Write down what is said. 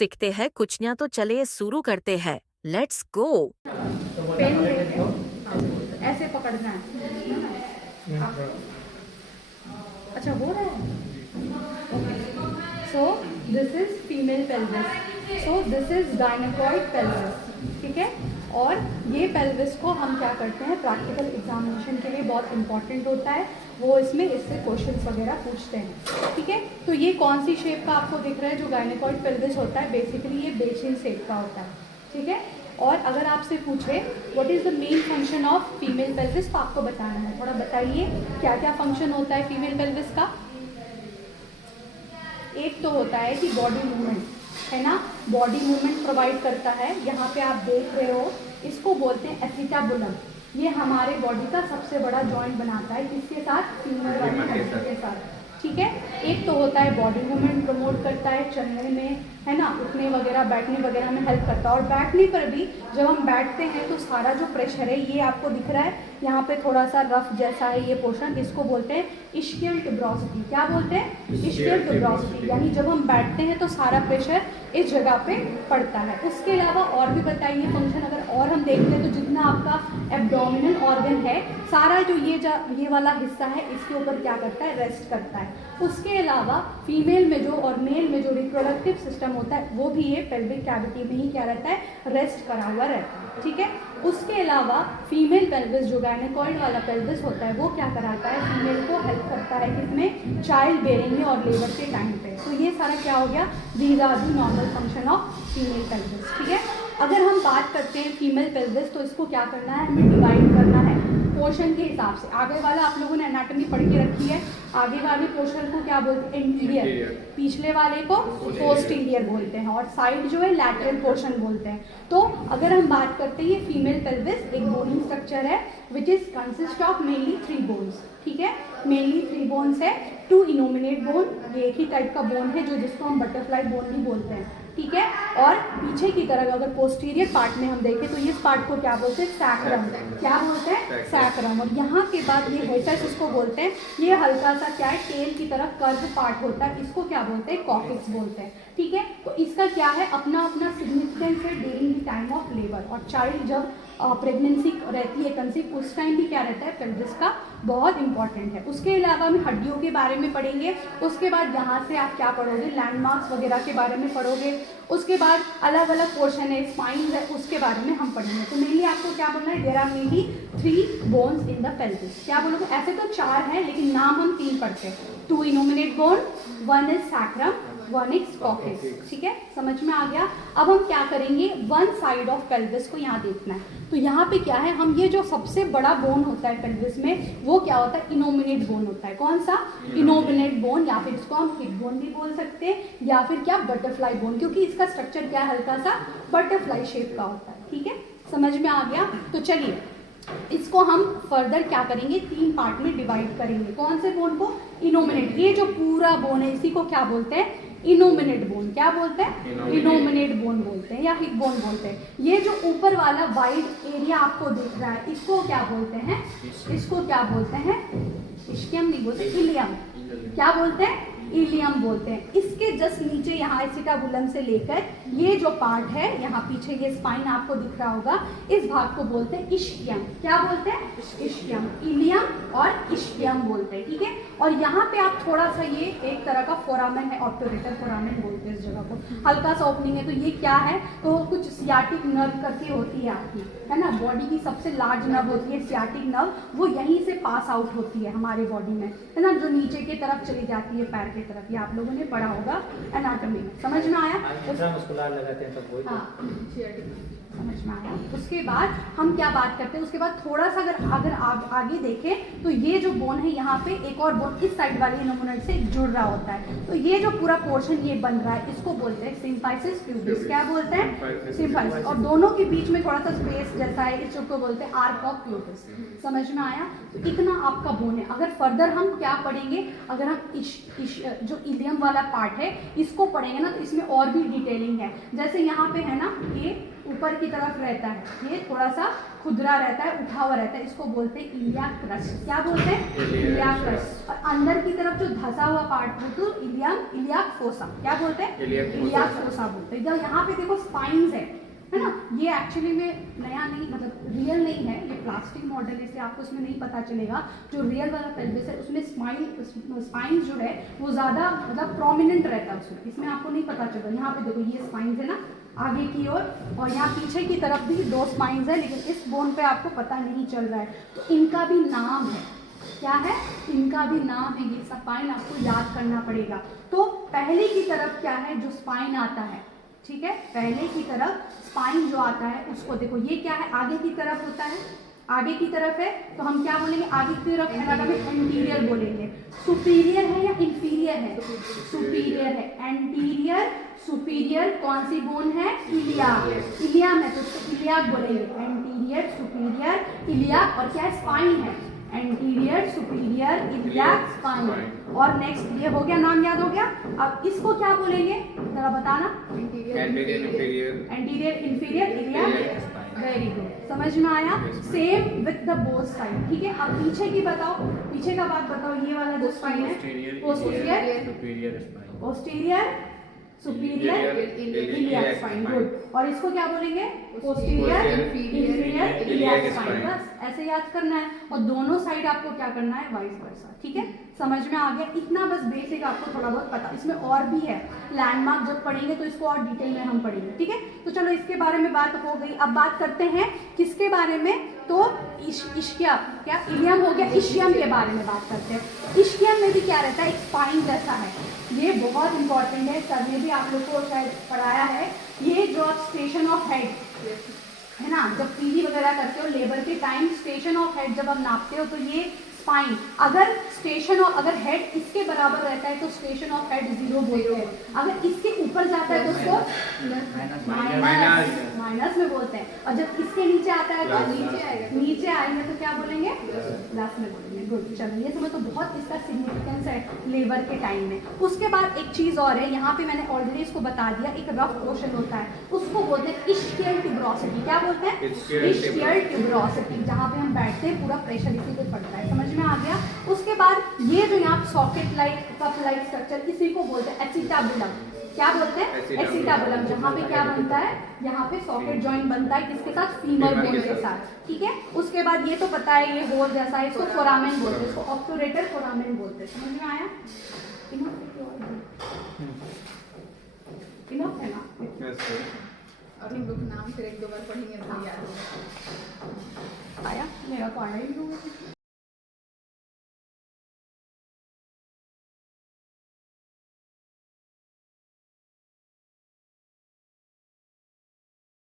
सीखते हैं कुछ तो चले शुरू करते हैं। Let's go. पेन लेके ऐसे पकड़ना है। अच्छा हो रहा है। So this is female pelvis, so this is gynaecoid pelvis, ठीक है। और ये पेल्विस को हम क्या करते हैं, प्रैक्टिकल एग्जामिनेशन के लिए बहुत इंपॉर्टेंट होता है, वो इसमें इससे क्वेश्चंस वगैरह पूछते हैं, ठीक है। तो ये कौन सी शेप का आपको दिख रहा है, जो गायनेकॉइड पेल्विस होता है, बेसिकली ये बेसिन शेप का होता है, ठीक है। और अगर आपसे पूछे what is the main function of female pelvis, तो आपको बताना है, थोड़ा बताइए क्या क्या फंक्शन होता है फीमेल पेल्विस का। एक तो होता है कि बॉडी मूवमेंट, है ना, बॉडी मूवमेंट प्रोवाइड करता है। यहाँ पे आप देख रहे हो, इसको बोलते हैं एसिटाबुलम। ये हमारे बॉडी का सबसे बड़ा जॉइंट बनाता है, किसके साथ, फीमेल वाली हड्डी के साथ, ठीक है। एक तो होता है बॉडी मूवमेंट प्रमोट करता है, चलने में, है ना, उठने वगैरह बैठने वगैरह में हेल्प करता है। और बैठने पर भी जब हम बैठते हैं तो सारा जो प्रेशर है, ये आपको दिख रहा है यहाँ पे थोड़ा सा रफ जैसा है ये पोर्शन, इसको बोलते हैं इश्कियल ट्यूबरोसिटी। क्या बोलते हैं, इश्कियल ट्यूबरोसिटी, यानी जब हम बैठते हैं तो सारा प्रेशर इस जगह पे पड़ता है। उसके अलावा और भी बताइए फंक्शन, अगर और हम देखते हैं तो जितना आपका एब्डोमिनल ऑर्गन है, सारा जो ये वाला हिस्सा है, इसके ऊपर क्या करता है, रेस्ट करता है। उसके अलावा फीमेल में जो और मेल में जो रिप्रोडक्टिव सिस्टम होता है, वो भी ये पेल्विक कैविटी में ही क्या रहता है, रेस्ट करा हुआ रहता है, ठीक है। उसके अलावा फीमेल पेल्विस, जो गायनेकॉइड वाला पेल्विस होता है, वो क्या कराता है, फीमेल को हेल्प करता है किसमें, चाइल्ड बेयरिंग में और लेबर के टाइम पे। तो ये सारा क्या हो गया, these are the normal function of female pelvis, ठीक है। अगर हम बात करते हैं फीमेल पेल्विस, तो इसको क्या करना है, हमें डिवाइड करना है पोर्शन के हिसाब से। आगे वाला आप लोगों ने एनाटॉमी पढ़ के रखी है, आगे वाले पोर्शन को क्या बोलते हैं, इंटीरियर, पिछले वाले को पोस्टीरियर बोलते हैं, और साइड जो है लैटरल पोर्शन बोलते हैं। तो अगर हम बात करते हैं, ये फीमेल पेल्विस एक बोनिंग स्ट्रक्चर है which is consist of mainly 3 bones, ठीक है, मेनली 3 बोन्स है। 2 इनोमिनेट बोन, ये एक ही टाइप का बोन है, जो जिसको हम बटरफ्लाई बोन भी बोलते हैं, ठीक है। और पीछे की तरफ अगर पोस्टीरियर पार्ट में हम देखें तो इस पार्ट को क्या बोलते हैं, सैक्रम। क्या बोलते हैं, सैक्रम। और यहाँ के बाद ये हेटस इसको बोलते हैं, ये हल्का सा क्या है, टेल की तरफ कर्व पार्ट होता है, इसको क्या बोलते हैं, कॉक्सिक्स बोलते हैं, ठीक है। तो इसका क्या है, अपना अपना सिग्निफिकेंस है during the time of labour. और चाइल्ड जब प्रेगनेंसी रहती है, कंसीव, उस टाइम भी क्या रहता है, पेल्विस का बहुत इंपॉर्टेंट है। उसके अलावा हम हड्डियों के बारे में पढ़ेंगे। उसके बाद यहाँ से आप क्या पढ़ोगे, लैंडमार्क्स वगैरह के बारे में पढ़ोगे। उसके बाद अलग अलग पोर्शन है, स्पाइन है, उसके बारे में हम पढ़ेंगे। तो मेनली आपको क्या बोलना है, there are mainly 3 bones in the pelvis. क्या बोलोगे, ऐसे तो 4 हैं लेकिन नाम हम 3 पढ़ते हैं। 2 innominate bone, 1 is sacrum, 1 is coccyx, ठीक है, समझ में आ गया। अब हम क्या करेंगे, वन साइड ऑफ पेल्विस को यहाँ देखना है। तो यहाँ पे क्या है, हम ये जो सबसे बड़ा बोन होता है पेल्विस में, वो क्या होता है, इनोमिनेट बोन होता है। कौन सा, इनोमिनेट बोन, या फिर इसको हम हिप बोन भी बोल सकते हैं, या फिर क्या, बटरफ्लाई बोन, क्योंकि इसका स्ट्रक्चर क्या है, हल्का सा बटरफ्लाई शेप का होता है, ठीक है, समझ में आ गया। तो चलिए इसको हम फर्दर क्या करेंगे, 3 पार्ट में डिवाइड करेंगे। कौन से बोन को, इनोमिनेट, ये जो पूरा बोन है इसी को क्या बोलते हैं, इनोमिनेट बोन। क्या बोलते हैं, इनोमिनेट बोन बोलते हैं या हिप बोन बोलते हैं। ये जो ऊपर वाला वाइड एरिया आपको दिख रहा है, इसको क्या बोलते हैं, इसको क्या बोलते हैं, इश्कियम नहीं बोलते, इलियम। क्या बोलते हैं, इलियम बोलते हैं। इसके जस्ट नीचे यहाँ एसिटाबुलम से लेकर ये जो पार्ट है, यहाँ पीछे ये स्पाइन आपको दिख रहा होगा, इस भाग को बोलते हैं इश्कियम। क्या बोलते हैं, इश्कियम, इलियम और इश्कियम बोलते हैं, ठीक है। और यहाँ पे आप थोड़ा सा, ये एक तरह का फोरामेन है, ऑब्टुरेटर फोरामेन बोलते हैं इस जगह को, हल्का सा ओपनिंग है। तो ये क्या है, तो कुछ सियाटिक नर्व करके होती है आपकी, है ना, बॉडी की सबसे लार्ज नर्व होती है सियाटिक नर्व, वो यहीं से पास आउट होती है हमारी बॉडी में, है ना, जो नीचे की तरफ चली जाती है पैर की तरफ। ये आप लोगों ने पढ़ा होगा एनाटॉमी में, समझ में आया। इंट्रामस्कुलर लगाते हैं तब वही, हाँ, समझ में आया। उसके बाद हम क्या बात करते हैं, उसके बाद थोड़ा सा अगर आगे देखें तो ये जो बोन है, यहाँ पे एक और बोन इस साइड वाले इनोमिनेट से जुड़ रहा होता है। तो ये जो पूरा पोर्शन ये बन रहा है, इसको बोलते हैं सिम्फाइसिस प्यूबिस। क्या बोलते हैं, सिम्फाइसिस। और दोनों के बीच में थोड़ा सा स्पेस जैसा है, इसको बोलते हैं आर्क ऑफ प्यूबिस। समझ में आया। तो इतना आपका बोन है। अगर फर्दर हम क्या पढ़ेंगे, अगर हम जो इलियम वाला पार्ट है इसको पढ़ेंगे ना, तो इसमें और भी डिटेलिंग है। जैसे यहाँ पे है ना, ये ऊपर की तरफ रहता है, ये थोड़ा सा खुदरा रहता है, उठा हुआ रहता है, इसको बोलते हैं इलियाक क्रस्ट। क्या बोलते हैं? Iliac crust. और अंदर की तरफ जो धसा हुआ पार्ट हो तो इलियाक फोसा। क्या बोलते हैं? इलियाक फोसा बोलते हैं। जब यहाँ पे देखो स्पाइन्स है ना, ये एक्चुअली में नया नहीं, मतलब रियल नहीं है, ये प्लास्टिक मॉडल है, इसलिए आपको उसमें नहीं पता चलेगा। जो रियल वाला पेल्विस है उसमें स्पाइन्स जो है वो ज़्यादा मतलब प्रोमिनेंट रहता है उसमें, इसमें आपको नहीं पता चलेगा। यहाँ पे देखो ये स्पाइन्स है ना आगे की ओर, और यहाँ पीछे की तरफ भी 2 स्पाइन्स है, लेकिन इस बोन पे आपको पता नहीं चल रहा है। तो इनका भी नाम है, क्या है? इनका भी नाम है, ये स्पाइन आपको याद करना पड़ेगा। तो पहले की तरफ क्या है, जो स्पाइन आता है, ठीक है, पहले की तरफ स्पाइन जो आता है उसको देखो, ये क्या है? आगे की तरफ होता है, आगे की तरफ है, तो हम क्या बोलेंगे? आगे की तरफ एनाटॉमी एंटीरियर बोलेंगे। सुपीरियर है या इंफीरियर है? सुपीरियर है। एंटीरियर सुपीरियर कौन सी बोन है? इलियाक। इलियम है तो उसको इलियाक बोलेंगे। एंटीरियर सुपीरियर इलियाक, और क्या है? स्पाइन है। Anterior superior iliac spine. और नेक्स्ट ये हो गया, नाम याद हो गया। अब इसको क्या बोलेंगे जरा बताना? Anterior inferior iliac. Very good, समझ में आया? Same with the both side, ठीक है। अब पीछे की बताओ, पीछे का बात बताओ। ये वाला जो स्पाइन है posterior superior iliac spine. Good. और इसको क्या बोलेंगे? Posterior inferior iliac spine. बस ऐसे याद करना है, और दोनों साइड आपको क्या करना है? वाइस वर्सा, ठीक है। समझ में आ गया? इतना बस बेसिक आपको थोड़ा बहुत पता। इसमें और भी है, लैंडमार्क जब पढ़ेंगे तो इसको और डिटेल में हम पढ़ेंगे, ठीक है। तो चलो इसके बारे में बात हो गई। अब बात करते हैं किसके बारे में? तो इश्किया, क्या इलियम हो गया, इशियम के बारे में बात करते हैं। इश्कियम में भी क्या रहता है? एक स्पाइन जैसा है, ये बहुत इंपॉर्टेंट है, सर ने भी आप लोग को शायद पढ़ाया है। ये जो आप स्टेशन ऑफ हेड है ना, जब पीजी वगैरह करते हो लेबर के टाइम, स्टेशन ऑफ हेड जब आप नापते हो तो ये स्पाइन, अगर स्टेशन ऑफ, अगर हेड इसके बराबर रहता है तो स्टेशन ऑफ हेड 0 बोलते हैं। अगर इसके ऊपर जाता है तो उसको माइनस में बोलते हैं, और जब इसके नीचे आता है तो नीचे आएंगे तो क्या बोलेंगे? प्लस में बोलेंगे। गुड, चलो ये समझ। तो बहुत इसका सिग्निफिकेंस है लेबर के टाइम में। उसके बाद एक चीज और है, यहाँ पे मैंने ऑलरेडी इसको बता दिया, एक रफ पोर्शन होता है, उसको बोलते हैं इश्कियल ट्यूबरोसिटी। क्या बोलते हैं? इश्कियल ट्यूबरोसिटी। जहाँ पे हम बैठते हैं पूरा प्रेशर इसी पे पड़ता है, समझ में आ गया? उसके बाद ये जो यहाँ socket like cup like structure, इसी को बोलते हैं एसिटाबुलम। क्या बोलते हैं? एसिटाबुलम। जहाँ पे क्या बनता है? यहाँ पे सॉकेट जॉइंट बनता है, किसके साथ? फीमर बोन के साथ, ठीक है। उसके बाद ये तो पता है, ये होल जैसा है, इसको फोरामेन बोलते हैं, इसको ऑब्टूरेटर फोरामेन बोलते हैं। समझ में आया? इनफ है ना? और हम लोग नाम फिर 1-2 बार पढ़ेंगे तो याद होगा। आया? मेरा तो आया ही होगा।